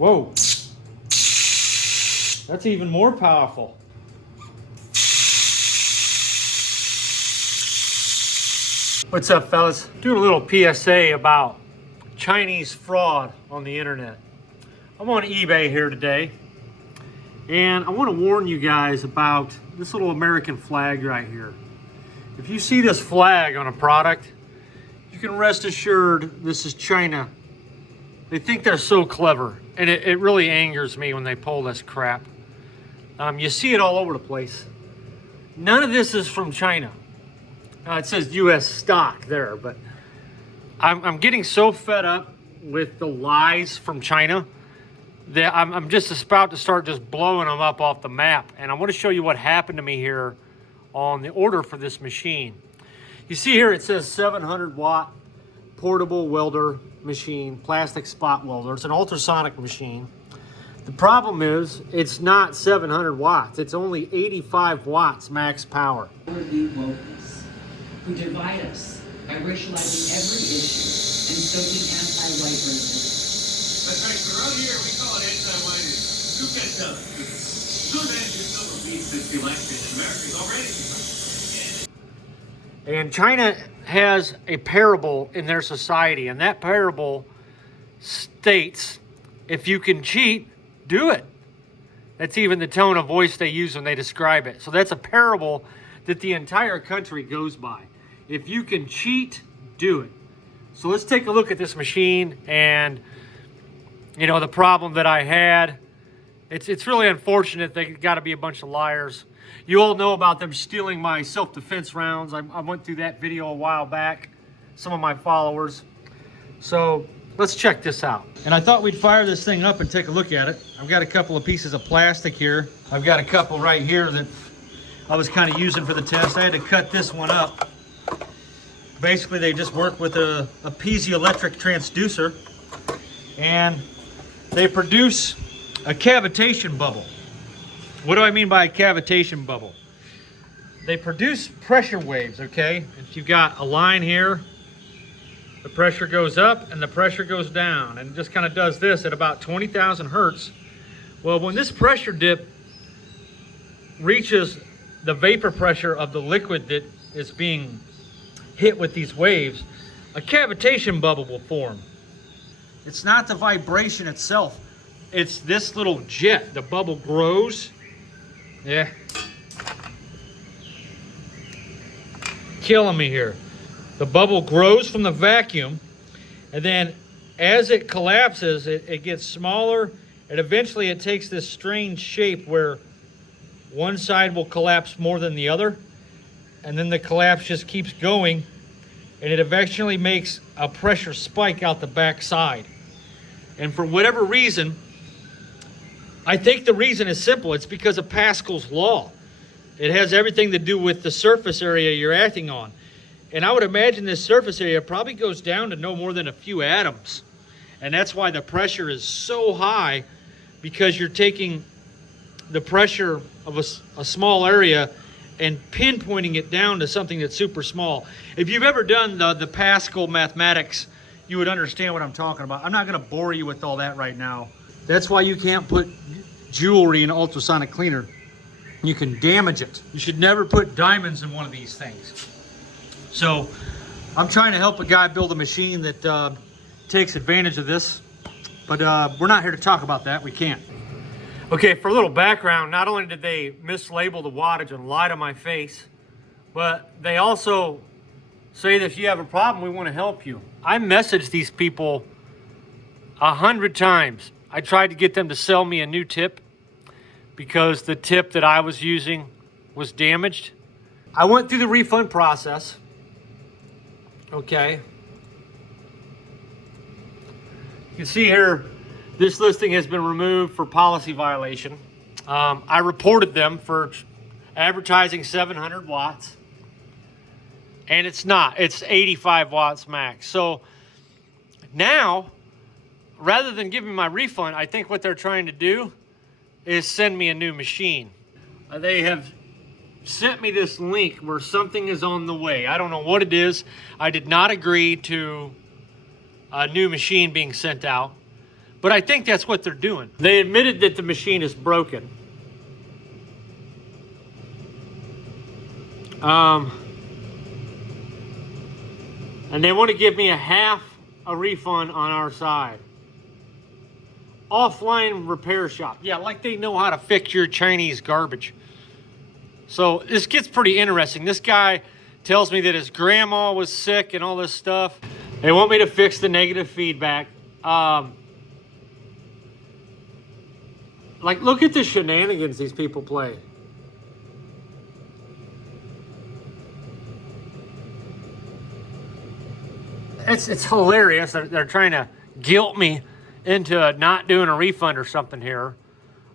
Whoa. That's even more powerful. What's up, fellas? Doing a little PSA about Chinese fraud on the internet. I'm on eBay here today, and I want to warn you guys about this little American flag right here. If you see this flag on a product, you can rest assured this is China. They think they're so clever, and it really angers me when they pull this crap. You see it all over the place. None of this is from China. It says U.S. stock there, but I'm getting so fed up with the lies from China that I'm just about to start just blowing them up off the map. And I want to show you what happened to me here on the order for this machine. You see here it says 700 watt portable welder machine, plastic spot welder. It's an ultrasonic machine. The problem is it's not 700 watts. It's only 85 watts max power. Who divide us by racializing every issue and stoking anti-white racism. That's right. So around here, we call it anti-whiteism. Who can tell us? Good as you still believe since the election in America already. And China has a parable in their society, and that parable states, if you can cheat, do it. That's even the tone of voice they use when they describe it. So that's a parable that the entire country goes by. If you can cheat, do it. So let's take a look at this machine, and you know the problem that I had. It's really unfortunate. They got to be a bunch of liars. You all know about them stealing my self-defense rounds. I went through that video a while back, some of my followers. So let's check this out. And I thought we'd fire this thing up and take a look at it. I've got a couple of pieces of plastic here. I've got a couple right here that I was kind of using for the test. I had to cut this one up. Basically, they just work with a piezoelectric transducer, and they produce a cavitation bubble. What do I mean by a cavitation bubble? They produce pressure waves, okay? If you've got a line here, the pressure goes up and the pressure goes down, and it just kind of does this at about 20,000 hertz. Well, when this pressure dip reaches the vapor pressure of the liquid that is being hit with these waves, a cavitation bubble will form. It's not the vibration itself. It's this little jet. The bubble grows. Yeah. Killing me here. The bubble grows from the vacuum, and then as it collapses, it gets smaller, and eventually it takes this strange shape where one side will collapse more than the other, and then the collapse just keeps going, and it eventually makes a pressure spike out the back side. And for whatever reason, I think the reason is simple. It's because of Pascal's law. It has everything to do with the surface area you're acting on. And I would imagine this surface area probably goes down to no more than a few atoms. And that's why the pressure is so high, because you're taking the pressure of a small area and pinpointing it down to something that's super small. If you've ever done the Pascal mathematics, you would understand what I'm talking about. I'm not going to bore you with all that right now. That's why you can't put jewelry in an ultrasonic cleaner. You can damage it. You should never put diamonds in one of these things. So I'm trying to help a guy build a machine that takes advantage of this, but we're not here to talk about that. We can't. Okay, for a little background, not only did they mislabel the wattage and lie to my face, but they also say that if you have a problem, we want to help you. I messaged these people 100 times. I tried to get them to sell me a new tip because the tip that I was using was damaged. I went through the refund process. Okay. You can see here, this listing has been removed for policy violation. I reported them for advertising 700 watts, and it's not. It's 85 watts max. So now, rather than giving me my refund, I think what they're trying to do is send me a new machine. They have sent me this link where something is on the way. I don't know what it is. I did not agree to a new machine being sent out, But I think that's what they're doing. They admitted that the machine is broken. And they want to give me a refund on our side. Offline repair shop. Yeah, like they know how to fix your Chinese garbage. So this gets pretty interesting. This guy tells me that his grandma was sick and all this stuff. They want me to fix the negative feedback. Like, look at the shenanigans these people play. It's hilarious. They're trying to guilt me into not doing a refund or something here.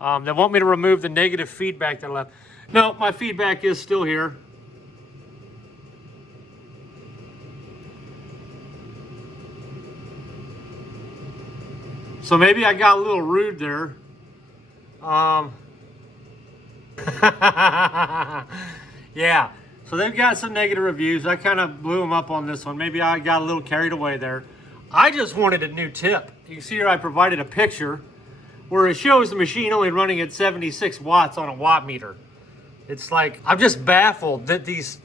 They want me to remove the negative feedback that I left. No, my feedback is still here. So maybe I got a little rude there. Yeah, so they've got some negative reviews. I kind of blew them up on this one. Maybe I got a little carried away there. I just wanted a new tip. You can see here I provided a picture where it shows the machine only running at 76 watts on a watt meter. It's like, I'm just baffled that these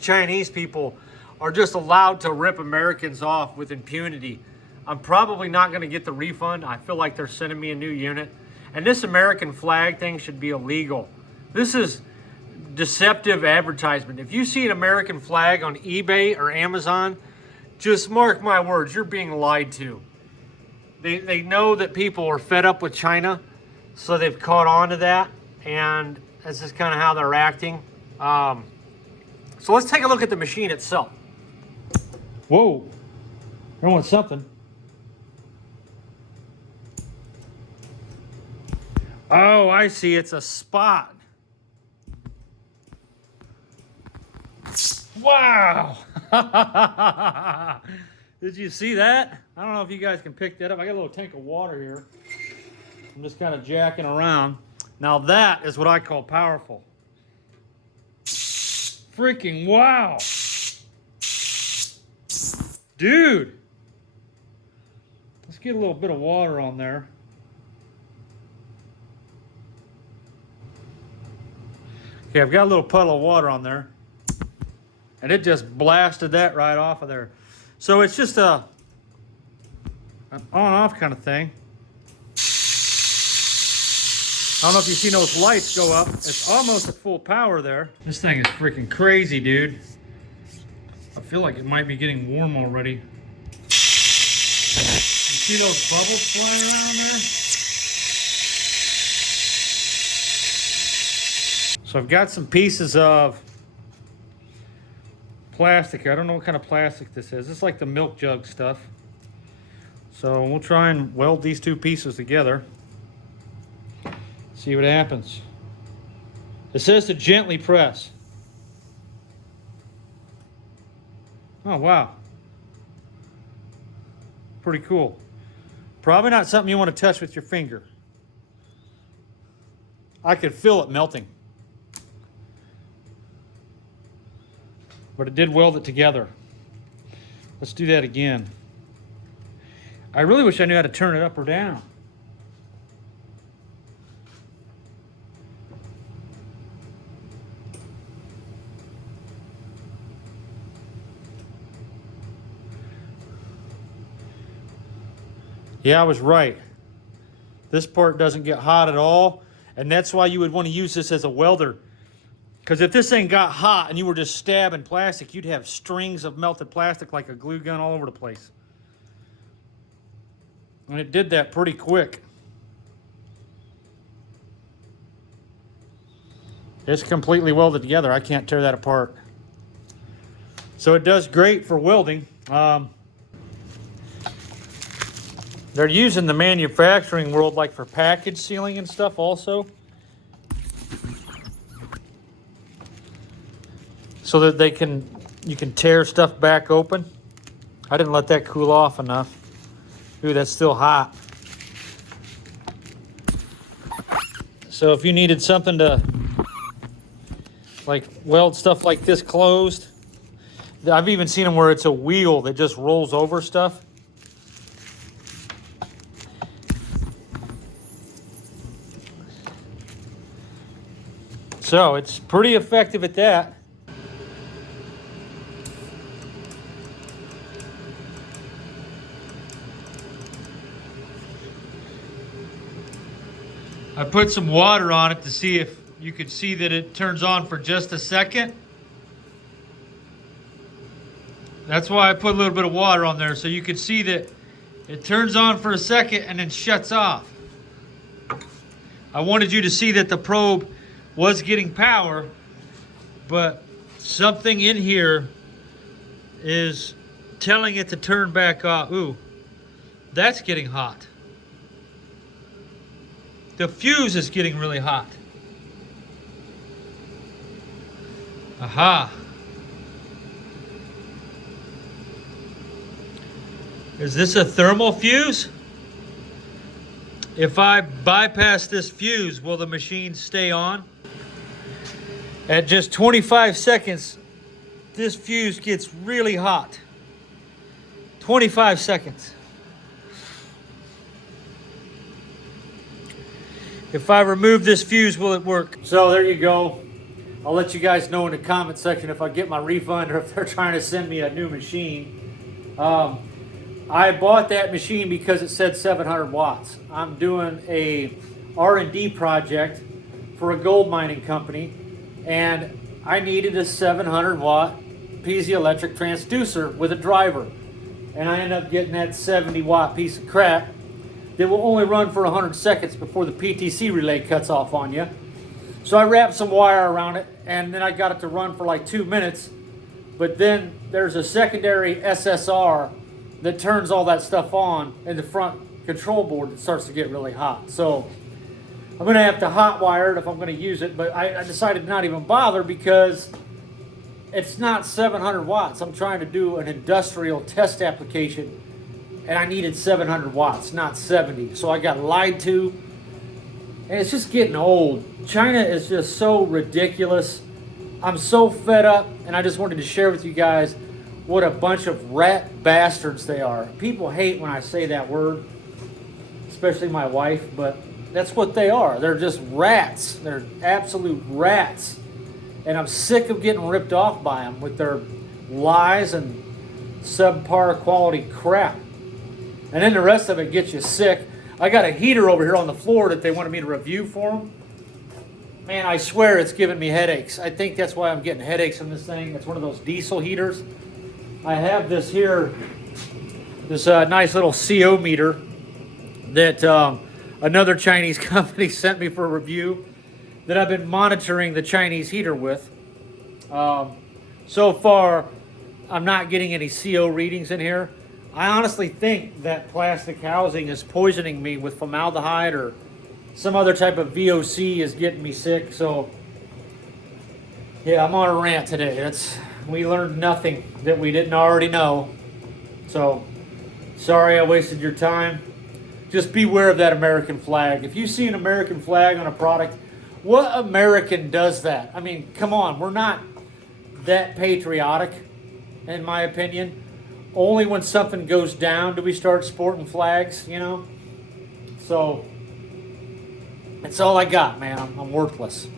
Chinese people are just allowed to rip Americans off with impunity. I'm probably not going to get the refund. I feel like they're sending me a new unit. And this American flag thing should be illegal. This is deceptive advertisement. If you see an American flag on eBay or Amazon, just mark my words, you're being lied to. They know that people are fed up with China, so they've caught on to that, and that's just kind of how they're acting. So let's take a look at the machine itself. Whoa, I want something. Oh, I see, it's a spot. Wow. Did you see that? I don't know if you guys can pick that up. I got a little tank of water here. I'm just kind of jacking around. Now that is what I call powerful. Freaking wow. Dude. Let's get a little bit of water on there. Okay, I've got a little puddle of water on there. And it just blasted that right off of there. So it's just an on-off kind of thing. I don't know if you've seen those lights go up. It's almost at full power there. This thing is freaking crazy, dude. I feel like it might be getting warm already. You see those bubbles flying around there? So I've got some pieces of plastic. I don't know what kind of plastic this is. It's like the milk jug stuff. So we'll try and weld these two pieces together. See what happens. It says to gently press. Oh, wow. Pretty cool. Probably not something you want to touch with your finger. I could feel it melting. But it did weld it together. Let's do that again. I really wish I knew how to turn it up or down. Yeah, I was right. This part doesn't get hot at all, and that's why you would want to use this as a welder. Because if this thing got hot and you were just stabbing plastic, you'd have strings of melted plastic like a glue gun all over the place. And it did that pretty quick. It's completely welded together. I can't tear that apart. So it does great for welding. They're using the manufacturing world like for package sealing and stuff also. So that you can tear stuff back open. I didn't let that cool off enough. Ooh, that's still hot. So if you needed something to like weld stuff like this closed, I've even seen them where it's a wheel that just rolls over stuff. So it's pretty effective at that. I put some water on it to see if you could see that it turns on for just a second. That's why I put a little bit of water on there, so you could see that it turns on for a second and then shuts off. I wanted you to see that the probe was getting power, but something in here is telling it to turn back off. Ooh, that's getting hot. The fuse is getting really hot. Aha. Is this a thermal fuse? If I bypass this fuse, will the machine stay on? At just 25 seconds, this fuse gets really hot. 25 seconds. If I remove this fuse, will it work? So there you go. I'll let you guys know in the comment section if I get my refund or if they're trying to send me a new machine. I bought that machine because it said 700 watts. I'm doing a R&D project for a gold mining company, and I needed a 700 watt piezoelectric transducer with a driver. And I ended up getting that 70 watt piece of crap that will only run for 100 seconds before the PTC relay cuts off on you. So I wrapped some wire around it, and then I got it to run for like 2 minutes. But then there's a secondary SSR that turns all that stuff on in the front control board that starts to get really hot. So I'm gonna have to hotwire it if I'm gonna use it, but I decided to not even bother because it's not 700 watts. I'm trying to do an industrial test application, and I needed 700 watts, not 70. So I got lied to, and it's just getting old. China is just so ridiculous. I'm so fed up, and I just wanted to share with you guys what a bunch of rat bastards they are. People hate when I say that word, especially my wife, but that's what they are. They're just rats. They're absolute rats. And I'm sick of getting ripped off by them with their lies and subpar quality crap. And then the rest of it gets you sick. I got a heater over here on the floor that they wanted me to review for them. Man, I swear it's giving me headaches. I think that's why I'm getting headaches from this thing. It's one of those diesel heaters. I have this here, this nice little CO meter that another Chinese company sent me for a review that I've been monitoring the Chinese heater with. So far, I'm not getting any CO readings in here. I honestly think that plastic housing is poisoning me with formaldehyde or some other type of VOC is getting me sick. So yeah, I'm on a rant today. We learned nothing that we didn't already know. So sorry I wasted your time. Just beware of that American flag. If you see an American flag on a product, what American does that? I mean, come on, we're not that patriotic, in my opinion. Only when something goes down do we start sporting flags, you know? So, that's all I got, man. I'm worthless.